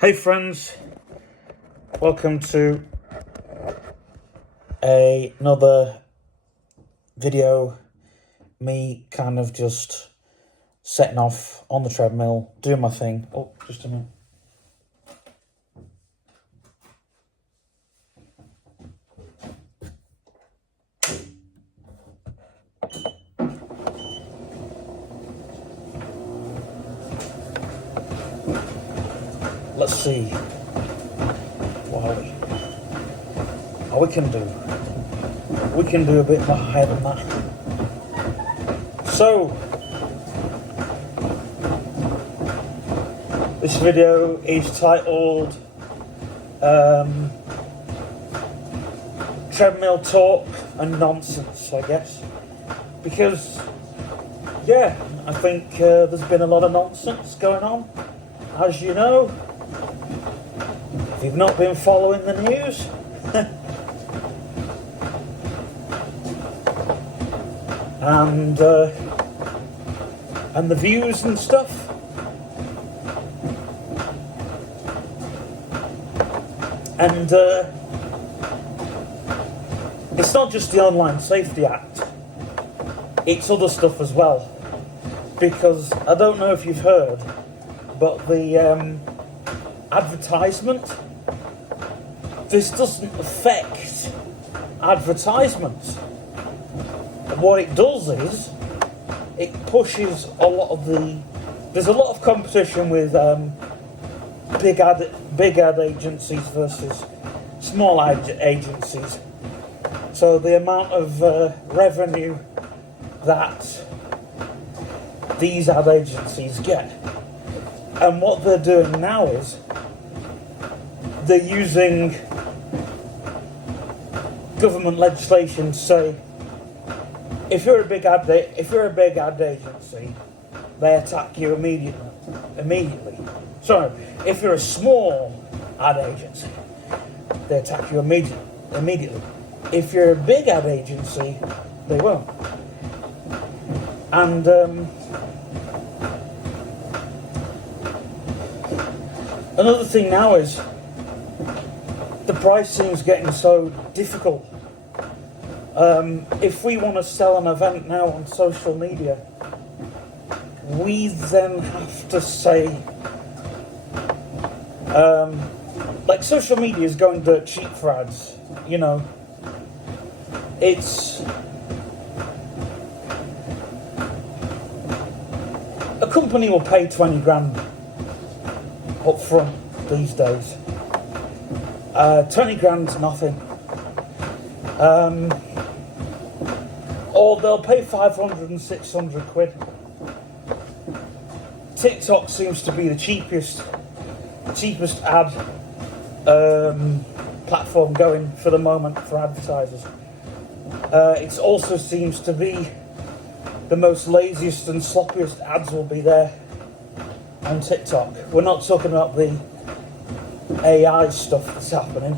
Hey friends, welcome to another video, me kind of just setting off on the treadmill, doing my thing. Oh, just a minute. Let's see what we can do. We can do a bit more higher than that. So, this video is titled Treadmill Talk and Nonsense, I guess. Because, yeah, I think there's been a lot of nonsense going on, as you know. If you've not been following the news, and the views and stuff, and it's not just the Online Safety Act, it's other stuff as well, because I don't know if you've heard, but the advertisement, this doesn't affect advertisements. What it does is it pushes a lot of there's a lot of competition with big ad agencies versus small ad agencies. So the amount of revenue that these ad agencies get, and what they're doing now is they're using government legislation to say, if you're a big ad agency, they attack you immediately. Sorry, if you're a small ad agency, they attack you immediately. If you're a big ad agency, they won't. And another thing now is the pricing's getting so difficult. If we want to sell an event now on social media, we then have to say, like, social media is going dirt cheap for ads, you know. A company will pay 20 grand up front these days. 20 grand's nothing. Or they'll pay 500 and 600 quid. TikTok seems to be the cheapest ad platform going for the moment for advertisers. It also seems to be the most laziest and sloppiest ads will be there on TikTok. We're not talking about the AI stuff that's happening,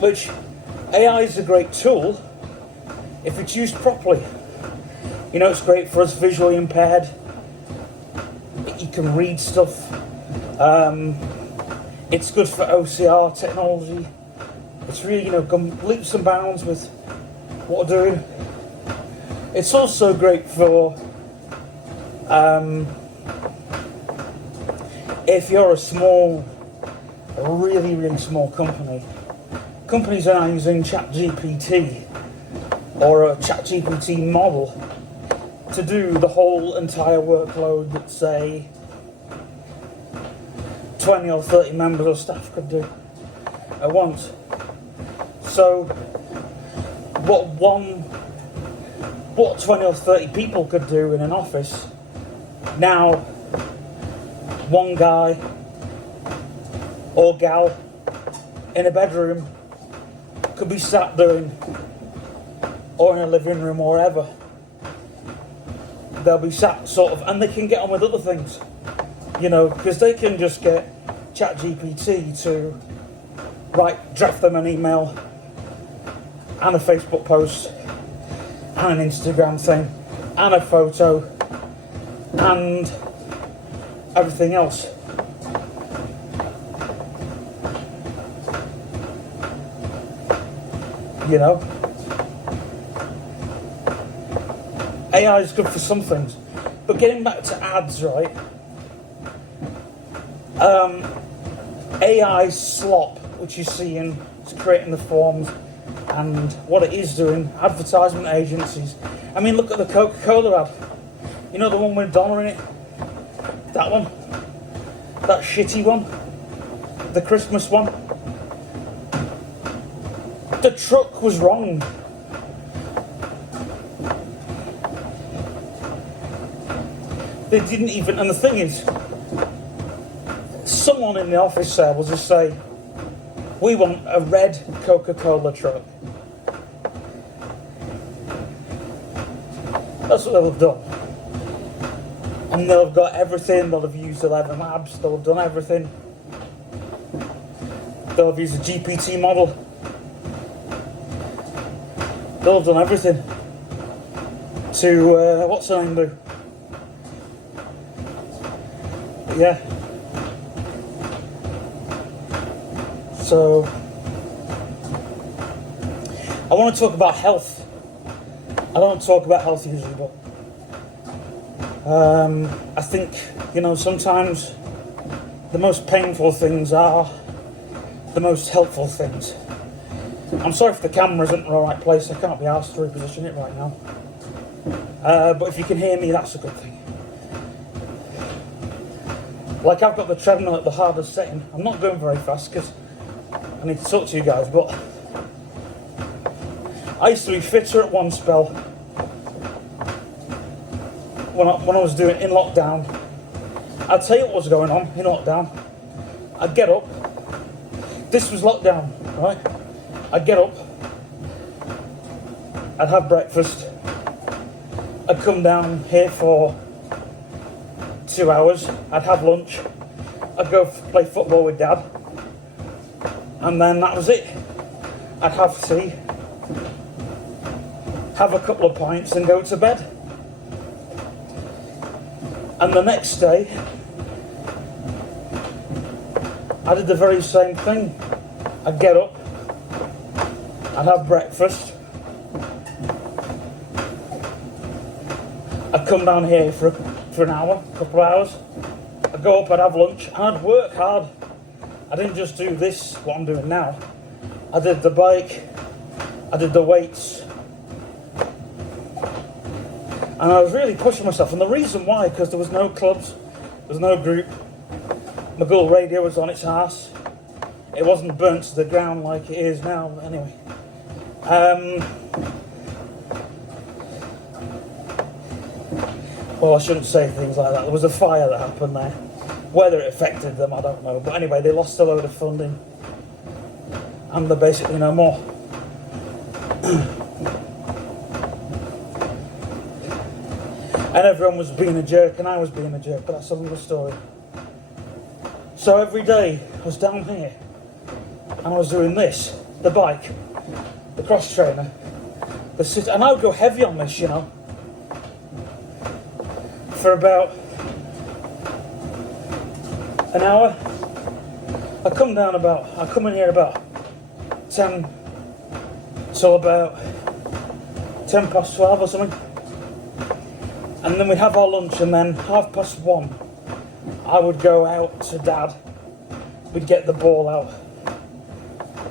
which AI is a great tool if it's used properly. You know, it's great for us visually impaired. You can read stuff. It's good for OCR technology. It's really, gone leaps and bounds with what we're doing. It's also great for if you're a really, really small company. Companies are now using ChatGPT or a ChatGPT model to do the whole entire workload that, say, 20 or 30 members of staff could do at once. So what 20 or 30 people could do in an office, now one guy or gal in a bedroom could be sat doing, or in a living room or wherever. They'll be sat and they can get on with other things, because they can just get ChatGPT to draft them an email and a Facebook post and an Instagram thing and a photo and everything else. you know. AI is good for some things, but getting back to ads, right? AI slop, which you see in creating the forms, and what it is doing, advertisement agencies. I mean, look at the Coca-Cola ad. You know the one with Donna in it? That one? That shitty one? The Christmas one? The truck was wrong. They didn't even, and the thing is, someone in the office there will just say, we want a red Coca-Cola truck. That's what they'll have done. And they'll have got everything, they'll have used 11 labs, they'll have done everything. They'll have used a GPT model. They'll have done everything to, what's her name do? Yeah. So, I want to talk about health. I don't talk about health usually, but I think, you know, sometimes the most painful things are the most helpful things. I'm sorry if the camera isn't in the right place, I can't be asked to reposition it right now. But if you can hear me, that's a good thing. Like, I've got the treadmill at the hardest setting. I'm not going very fast because I need to talk to you guys, but I used to be fitter at one spell when I was doing it in lockdown. I'd tell you what was going on in lockdown. I'd get up. This was lockdown, right? I'd get up. I'd have breakfast. I'd come down here for 2 hours. I'd have lunch. I'd go play football with Dad. And then that was it. I'd have tea, have a couple of pints and go to bed. And the next day, I did the very same thing. I'd get up, I'd have breakfast, I'd come down here for an hour, a couple of hours, I'd go up, I'd have lunch, and I'd work hard. I didn't just do this, what I'm doing now. I did the bike, I did the weights, and I was really pushing myself. And the reason why, because there was no clubs, there was no group. My girl radio was on its arse. It wasn't burnt to the ground like it is now, but anyway. Well, I shouldn't say things like that. There was a fire that happened there. Whether it affected them, I don't know. But anyway, they lost a load of funding. And they're basically no more. And everyone was being a jerk, and I was being a jerk, but that's another story. So every day, I was down here, and I was doing this, the bike, the cross trainer, the sit, and I would go heavy on this, you know, for about an hour. I come in here about 10 till about 10 past 12 or something. And then we'd have our lunch, and then 1:30, I would go out to Dad. We'd get the ball out.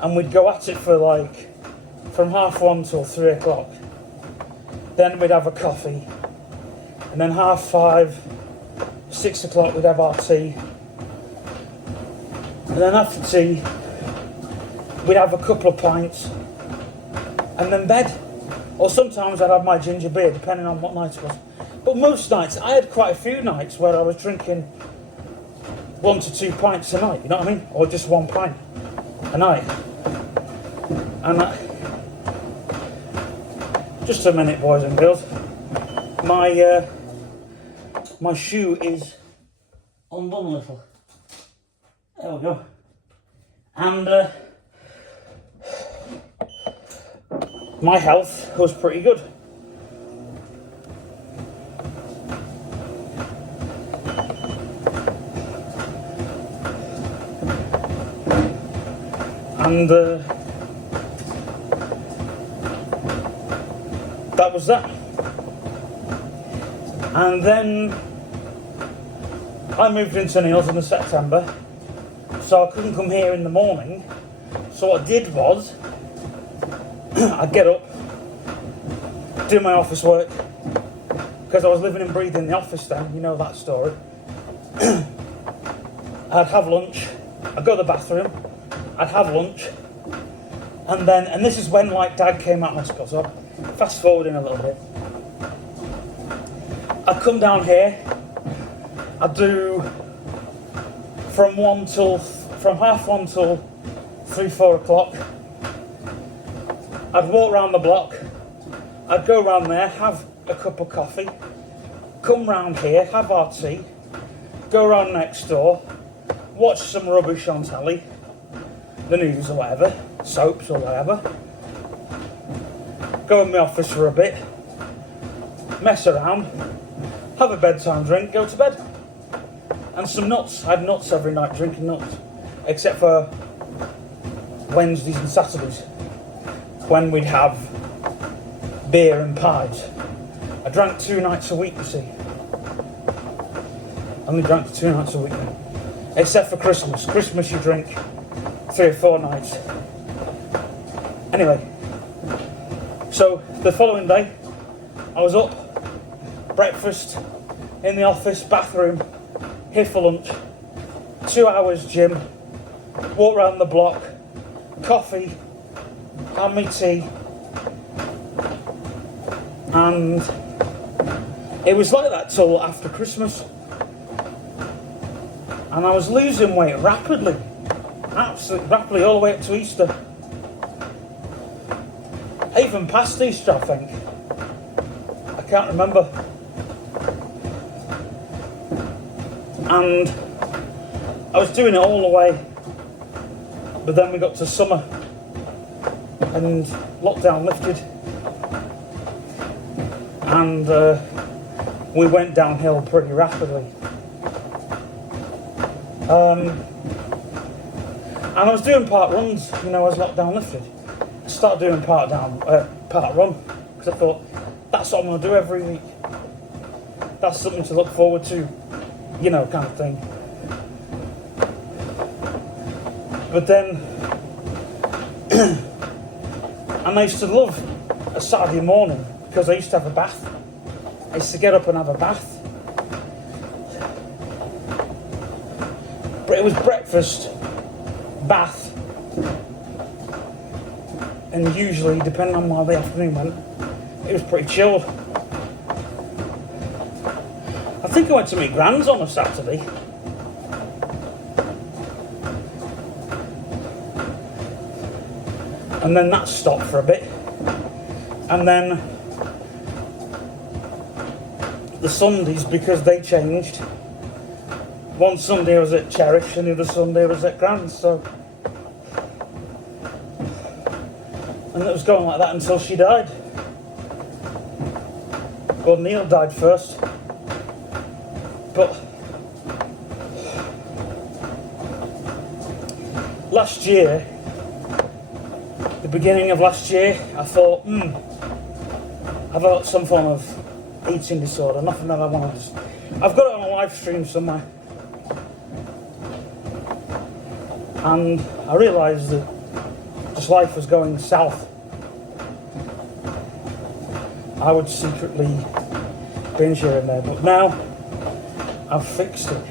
And we'd go at it for like, from 1:30 till 3 o'clock. Then we'd have a coffee. And then 5:30, 6 o'clock, we'd have our tea. And then after tea, we'd have a couple of pints. And then bed. Or sometimes I'd have my ginger beer, depending on what night it was. But most nights, I had quite a few nights where I was drinking 1 to 2 pints a night, you know what I mean? Or just 1 pint a night. And just a minute, boys and girls. My shoe is undone a little. There we go. And my health was pretty good. And that was that. And then I moved into Neil's in September, so I couldn't come here in the morning. So what I did was, I'd get up, do my office work, because I was living and breathing in the office then, you know that story. I'd have lunch, I'd go to the bathroom, I'd have lunch, and this is when like Dad came out of hospital, so I'm fast forwarding a little bit. I'd come down here, I'd do from 1:30 till 3-4 o'clock. I'd walk around the block, I'd go around there, have a cup of coffee, come round here, have our tea, go around next door, watch some rubbish on telly, the news or whatever, soaps or whatever, go in my office for a bit, mess around, have a bedtime drink, go to bed. And some nuts. I had nuts every night, drinking nuts. Except for Wednesdays and Saturdays, when we'd have beer and pies. I drank 2 nights a week, you see. Only drank 2 nights a week. Except for Christmas. Christmas you drink 3 or 4 nights. Anyway, so the following day, I was up, breakfast, in the office, bathroom, here for lunch, 2 hours gym, walk around the block, coffee, have me tea, and it was like that till after Christmas. And I was losing weight rapidly, absolutely rapidly, all the way up to Easter. Even past Easter, I think. I can't remember. And I was doing it all the way, but then we got to summer and lockdown lifted, and we went downhill pretty rapidly. And I was doing part runs, you know, as lockdown lifted. I started doing part run, because I thought, that's what I'm going to do every week. That's something to look forward to, you know, kind of thing. But then, and I used to love a Saturday morning, because I used to have a bath. I used to get up and have a bath. But it was breakfast, bath, and usually, depending on how the afternoon went, it was pretty chilled. I think I went to my grand's on a Saturday. And then that stopped for a bit. And then the Sundays, because they changed. One Sunday I was at Cherish and the other Sunday I was at Grand's, so. And it was going like that until she died. Well, Neil died first. But last year, the beginning of last year, I thought, I've got some form of eating disorder, nothing that I want to. I've got it on a live stream somewhere. And I realised that just life was going south. I would secretly binge here and there, but now I've fixed it.